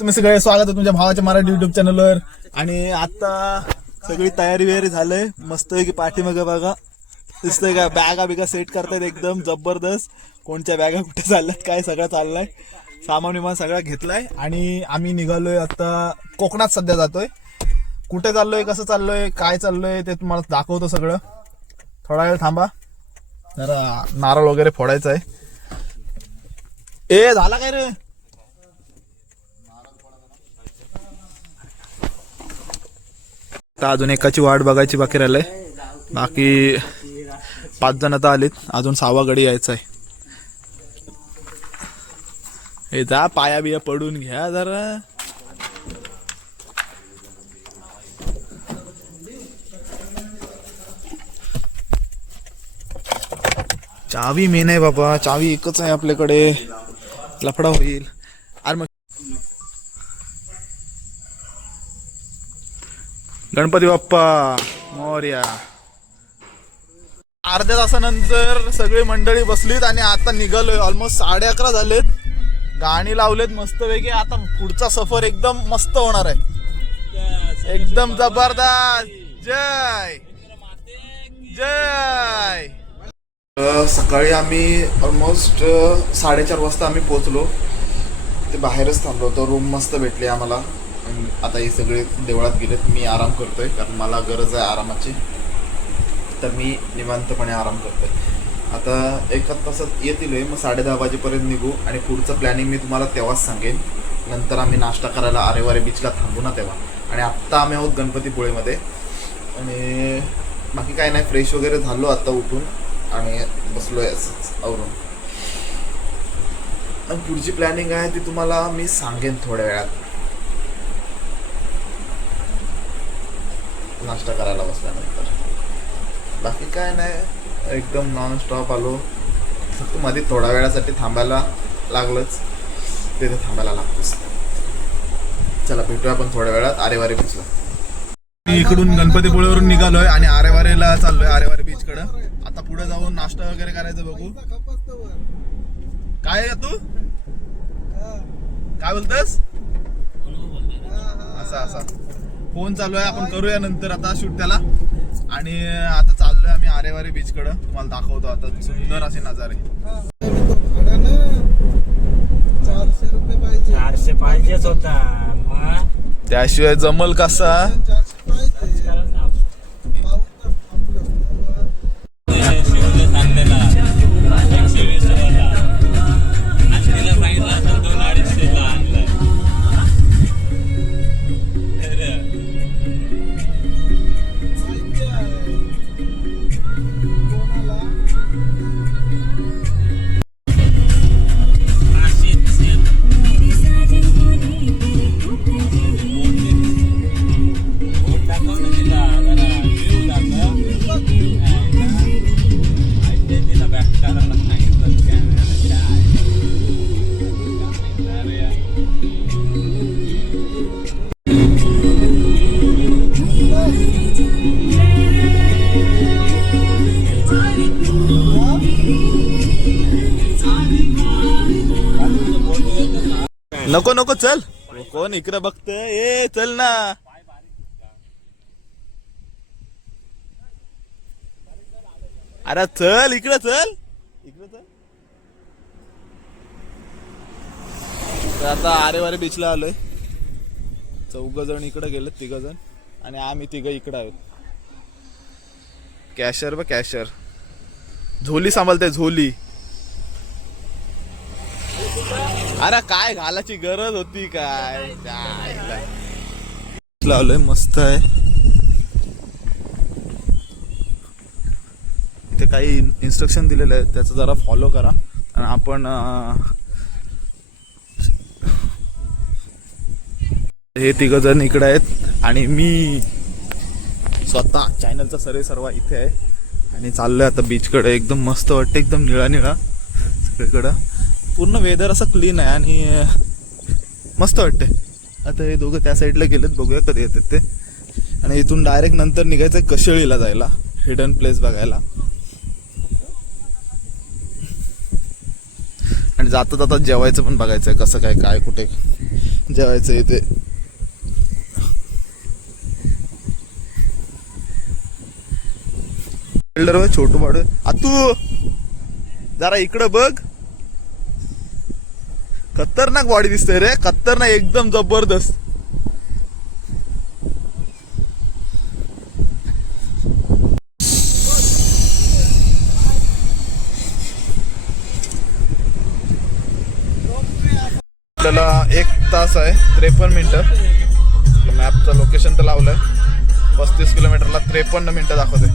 तुम्ही सगळे स्वागत आहे तुमच्या भावाच्या मराठी युट्यूब चॅनलवर. आणि आता सगळी तयारी वगैरे झालंय मस्त की पाठीमागे बघा दिसतंय का बॅगा बिगा सेट करतायत एकदम जबरदस्त. कोणत्या बॅगा कुठे चालल्यात काय सगळं चाललंय, सामान विमान सगळं घेतलाय आणि आम्ही निघालोय आता कोकणात. सध्या जातोय. कुठे चाललोय, कसं चाललोय, काय चाललोय ते तुम्हाला दाखवतो सगळं. थोडा वेळ थांबा, जरा नारळ वगैरे फोडायचा आहे. ए झाला काय रे? अजून एकाची वाट बघायची बाकी राहिलंय. बाकी 5 जण आता आलीत, अजून 6वा गडी यायचा आहे. हे जा पाया बिया पडून घ्या जरा. चावी मेन आहे बाबा, चावी एकच आहे आपल्याकडे, लफडा होईल. अरे मग गणपती बाप्पा मोरया. अर्ध्या तासानंतर सगळी मंडळी बसलीत आणि आता निघालोय. ऑलमोस्ट 11:30 झालेत. गाणी लावलेत मस्त वेगळी. आता पुढचा सफर एकदम मस्त होणार आहे, एकदम जबरदस्त. जय जय. सकाळी आम्ही ऑलमोस्ट 4:30 वाजता आम्ही पोहोचलो. ते बाहेरच थांबलो होतो. रूम मस्त भेटली आम्हाला. आता हे सगळे देवळात गेलेत. मी आराम करतोय कारण मला गरज आहे आरामाची, तर मी निवांतपणे आराम करतोय. आता 1 तासात येतील. मग 10:30 वाजेपर्यंत निघू आणि पुढचं प्लॅनिंग मी तुम्हाला तेव्हाच सांगेन. नंतर आम्ही नाश्ता करायला आरेवारे बीचला थांबू ना तेव्हा. आणि आत्ता आम्ही आहोत गणपतीपुळेमध्ये. आणि बाकी काय नाही, फ्रेश वगैरे झालो आत्ता उठून आणि बसलोय असंच आवरून. आणि पुढची प्लॅनिंग आहे ती तुम्हाला मी सांगेन थोड्या वेळात. नाश्ता करायला बसल्यानंतर बाकी काय नाही, एकदम नॉन स्टॉप आलो. फक्त मध्ये थोड्या वेळासाठी थांबायला लागलंच, तिथे थांबायला लागतंच. चला भेटूया आपण थोड्या वेळात आरेवारे बीचला. मी इकडून गणपतीपुळेवरून निघालोय आणि आरेवारेला चाललोय, आरेवारे बीच कडे. आता पुढे जाऊन नाश्ता वगैरे करायचं बघू. काय तू काय बोलतोस? असा फोन चालू आहे, आपण करूया नंतर आता शूट त्याला. आणि आता चाललोय आम्ही आरेवारे बीच कडे. तुम्हाला दाखवतो आता सुंदर असे नजारे. 400 पाहिजेच होता, त्याशिवाय जमल कसा? नको नको चल, कोण इकडे बघतंय? ए चल ना. अरे चल इकडे, चल इकडे चल. तर आता आरेवारे बीचला आलोय. 4 जण इकडे गेलेत, 3 जण आणि आम्ही 3 इकडे आहोत. कॅशर व कॅशर झोली सांभाळते, झोली. अरे काय घालायची गरज होती काय? लावलंय मस्त आहे. ते काही इन्स्ट्रक्शन दिलेलं आहे, त्याचं जरा फॉलो करा. आणि आपण हे 3 जण इकडे आहेत आणि मी स्वतः चॅनलचा सर्वा इथे आहे. आणि चाललोय आता बीचकडे. एकदम मस्त वाटतं, एकदम निळा निळा सगळीकडं. पूर्ण वेदर असं क्लीन आहे आणि मस्त वाटतंय. आता हे दोघं त्या साईडला गेलेत, बघूया कधी येतात ते. आणि इथून डायरेक्ट नंतर निघायचं कशेळीला जायला, हिडन प्लेस बघायला. आणि जाता जाता जेवायचं पण बघायचं कसं काय काय कुठे जेवायचं इथे. छोटू बाडू आतू जरा इकडं बघ. खतरनाक बॉडी दिसतोय रे, खतरनाक एकदम जबरदस्त. आपल्याला 1 तास आहे 53 मिनिटं. मॅपचं लोकेशन तर लावलंय 35 किलोमीटरला 53 मिनिटं दाखवते.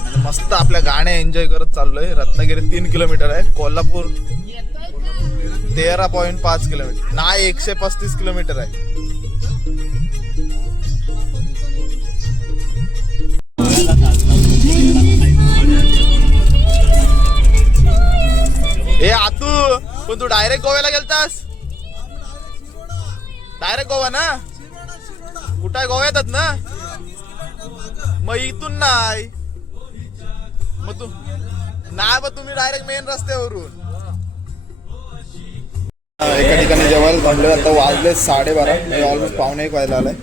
आणि मस्त आपल्या गाणे एन्जॉय करत चाललोय. रत्नागिरी 3 किलोमीटर आहे, कोल्हापूर 13.5 किलोमीटर नाही 135 किलोमीटर आहे. ए आतू पण तू डायरेक्ट गोव्याला गेलतास? डायरेक्ट गोवा ना? कुठं आहे गोव्यातच ना? मग इथून नाही मग तू नाही मग तुम्ही डायरेक्ट मेन रस्त्यावरून. एका ठिकाणी जेवायला थांबलोय. आता वाजले 12:30, ऑलमोस्ट 1:45 वाजायला आलाय.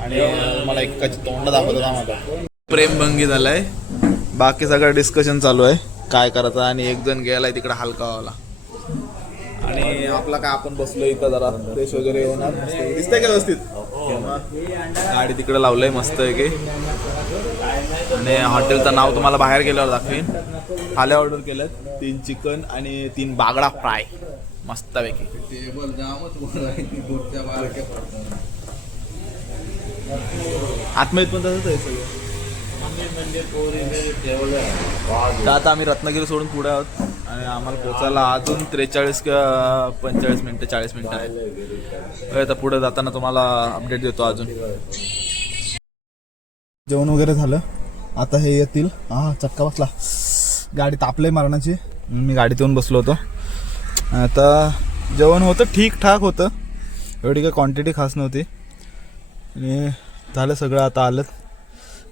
आणि मला एकाची तोंड दाखवतो ना माझा. प्रेमभंगी झालाय. बाकी सगळं डिस्कशन चालू आहे काय करायचं. आणि एक जण गेलाय तिकडे हलकावाला. आणि आपला काय आपण बसलो इथं जरा फ्रेश वगैरे होणार. दिसतंय का व्यवस्थित? गाडी तिकडे लावलंय मस्त आहे की. आणि हॉटेलचं नाव तुम्हाला बाहेर गेल्यावर दाखवेन. थाल्या ऑर्डर केल्यात 3 चिकन आणि 3 बागडा फ्राय मस्तपैकी. आतमध्ये पण तसंच आहे सगळं. आता आम्ही रत्नागिरी सोडून पुढे आहोत आणि आम्हाला पोचायला अजून 43 किंवा 45 मिनिटं 40 मिनिटं आहे. आता पुढे जाताना तुम्हाला अपडेट देतो अजून. जेवण वगैरे झालं. आता हे येतील. हा चक्का बसला. गाडी तापलंय मारण्याची. मी गाडीत येऊन बसलो होतो. आता जेवण होतं ठीकठाक होतं. एवढी काही क्वांटिटी खास नव्हती. आणि झालं सगळं. आता आलं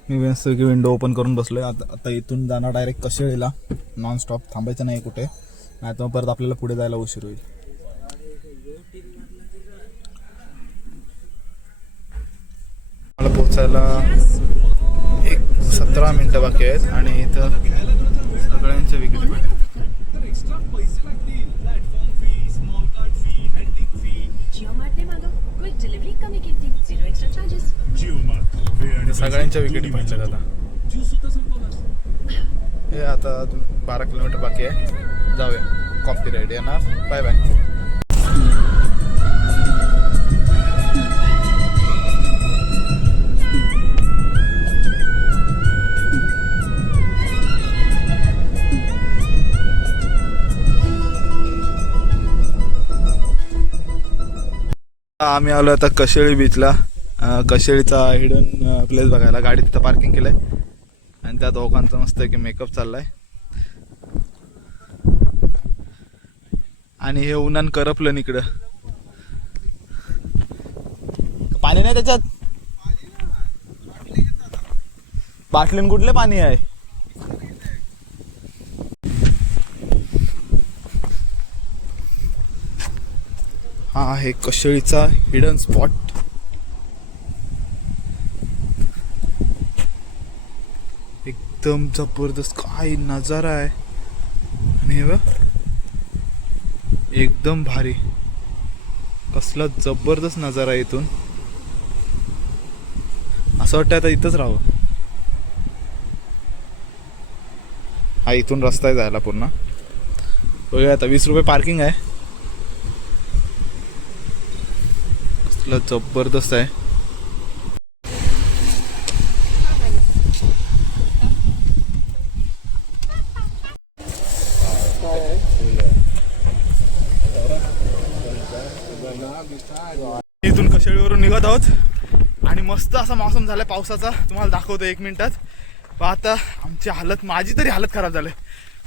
मी व्यवस्थित विंडो ओपन करून बसलोय. आता इथून जाणार डायरेक्ट कशेळीला. नॉनस्टॉप थांबायचं नाही कुठे, नाही तर परत आपल्याला पुढे जायला उशीर होईल. मला पोचायला 17 मिनिटं बाकी आहेत. आणि इथं सगळ्यांच्या विकेट सगळ्यांच्या विकेटी पडल्या. आता हे आता 12 किलोमीटर बाकी आहे. जाऊया. कॉफी रेडी आहे ना. Bye bye. आम्ही आलो आता कशेळी बीचला. कशेळीचा हिडन प्लेस बघायला. गाडी तिथं पार्किंग केलंय आणि त्या दोघांचा मस्त की मेकअप चाललाय. आणि हे उन्हान करपलं इकडं. पाणी नाही त्याच्यात. बाटलीन कुठले पाणी आहे? हा आहे कशेळीचा हिडन स्पॉट. एकदम जबरदस्त काय नजारा आहे. आणि एकदम भारी कसला जबरदस्त नजारा आहे इथून. असं वाटतं आता इथंच राहावं. हा इथून रस्ता आहे जायला पूर्ण. बघूया आता 20 रुपये पार्किंग आहे. कसला जबरदस्त आहे. इथून कशेळीवरून निघत आहोत आणि मस्त असा मौसम झालाय पावसाचा. तुम्हाला दाखवतो 1 मिनिटात. पण आता आमची हालत, माझी तरी हालत खराब झाली.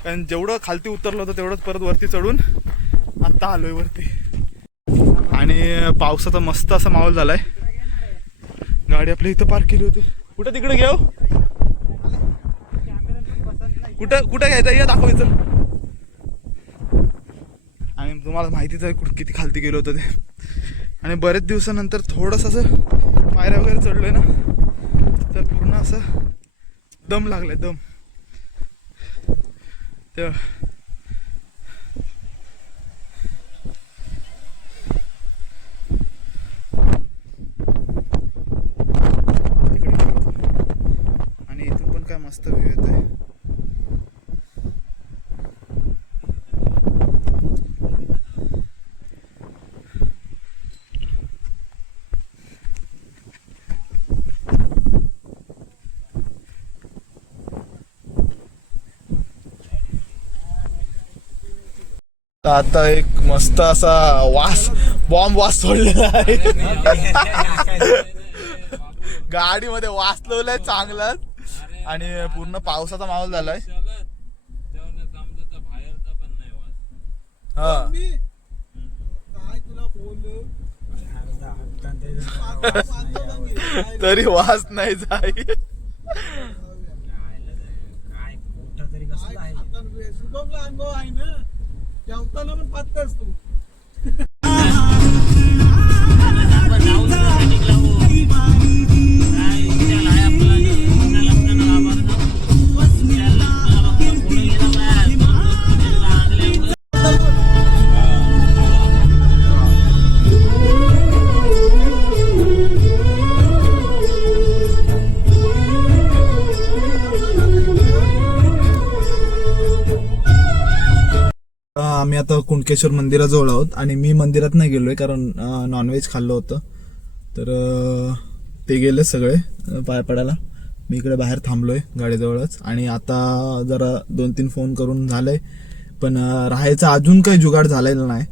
कारण जेवढं खालती उतरलं होतं तेवढंच परत वरती चढून आत्ता आलोय वरती. आणि पावसाचा मस्त असा माहोल झालाय. गाडी आपल्या इथं पार्क केली होती. कुठं तिकडे घेऊ? कुठं घ्यायचं? या दाखवायचं. आम्ही तुम्हाला माहितीच आहे कुठं किती खालती गेलो होतं ते. आणि बरेच दिवसानंतर थोडंसं असं पायऱ्या वगैरे चढलो आहे ना, तर पूर्ण असं दम लागलाय दम. तर तिकडे गेलो होतो आणि इथून पण काय मस्त व्ह्यू येत आहे. आता एक मस्त असा बॉम्ब वास सोडलेला आहे. गाडीमध्ये वास लावलाय चांगलाच आणि पूर्ण पावसाचा माहोल झालाय. हा तरी वास नाही जाई. जेवताना पण पाहतेस तू. आम्ही आता कुणकेश्वर मंदिराजवळ आहोत आणि मी मंदिरात नाही गेलोय कारण नॉनव्हेज खाल्लं होतं. तर ते गेले सगळे पाय पडायला. मी इकडे बाहेर थांबलोय गाडीजवळच आणि आता जरा 2-3 फोन करून झालंय, पण राहायचा अजून काही जुगाड झालेला नाही.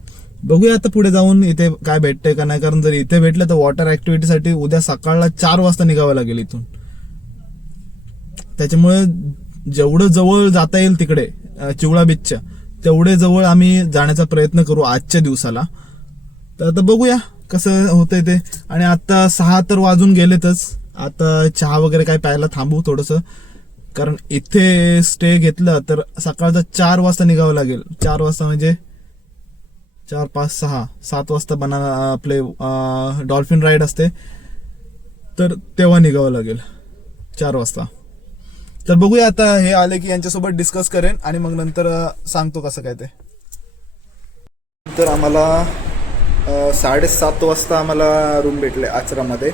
बघूया आता पुढे जाऊन इथे काय भेटतंय का नाही, कारण जर इथे भेटलं तर वॉटर ऍक्टिव्हिटीसाठी उद्या सकाळला 4 वाजता निघावं लागेल इथून. त्याच्यामुळे जेवढं जवळ जाता येईल तिकडे चिवळा बीचच्या तेवढे जवळ आम्ही जाण्याचा प्रयत्न करू आजच्या दिवसाला. तर आता बघूया कसं होतंय ते. आणि आता 6 तर वाजून गेलेतच. आता चहा वगैरे काय प्यायला थांबू थोडंसं, कारण इथे स्टे घेतलं तर सकाळचा 4 वाजता निघावं लागेल. 4 वाजता म्हणजे 4, 5, 6, 7 वाजता आपले डॉल्फिन राईड असते, तर तेव्हा निघावं लागेल 4 वाजता. तर बघूया आता हे आले की यांच्यासोबत डिस्कस करेन आणि मग नंतर सांगतो कसं काय ते. तर आम्हाला 7:30 वाजता आम्हाला रूम भेटले आचरामध्ये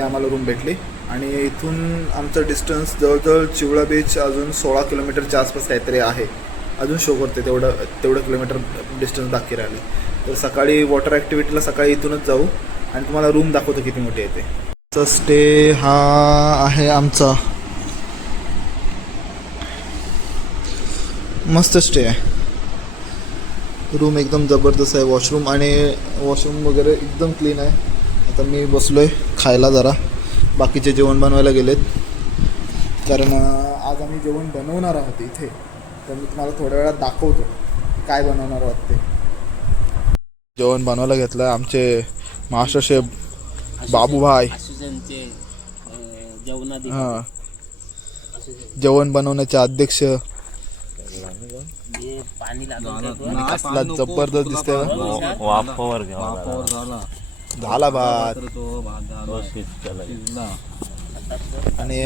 आम्हाला रूम भेटली. आणि इथून आमचं डिस्टन्स जवळजवळ चिवळा बीच अजून 16 किलोमीटरच्या आसपास काहीतरी आहे. अजून शो करते तेवढं किलोमीटर डिस्टन्स बाकी राहिले. तर सकाळी वॉटर ॲक्टिव्हिटीला सकाळी इथूनच जाऊ आणि तुम्हाला रूम दाखवतो किती मोठी आहे ते. स्टे हा आहे आमचा, मस्त स्टे आहे. रूम एकदम जबरदस्त आहे. वॉशरूम वगैरे एकदम क्लीन आहे. आता मी बसलोय खायला, जरा बाकीचे जेवण बनवायला गेलेत कारण आज आम्ही जेवण बनवणार आहोत इथे. तर मी तुम्हाला थोड्या वेळात दाखवतो काय बनवणार आहोत ते. जेवण बनवायला घेतलं आमचे मास्टर शेफ बाबूभाई. जेवण बनवण्याचे अध्यक्ष. कसला जबरदस्त दिसतंय. झाला भात आणि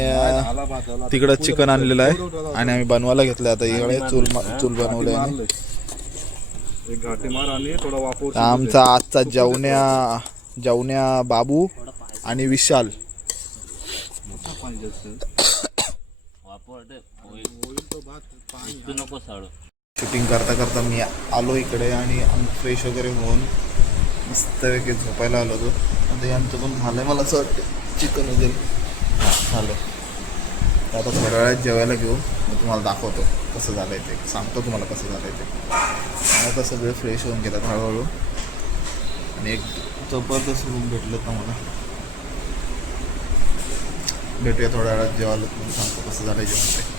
तिकडं चिकन आणलेलं आहे आणि आम्ही बनवायला घेतलं. आता इकडे चूल बनवले. आमचा आजचा जेवण्या बाबू आणि विशाल. शूटिंग करता मी आलो इकडे आणि फ्रेश वगैरे होऊन मस्तपैकी झोपायला आलो होतो. आता यांचं पण झालंय, मला असं वाटतं चिकन वगैरे झालं. आता थोड्या वेळात जेवायला घेऊ, मग तुम्हाला दाखवतो कसं झालंय ते, सांगतो तुम्हाला कसं झालंय ते. आता सगळे फ्रेश होऊन घेतात हळूहळू आणि एक जबरदस्त रूम भेटलं तर मला. भेटूया थोड्या वेळात जेवायला, तुम्ही सांगतो कसं झालंय जेवण ते.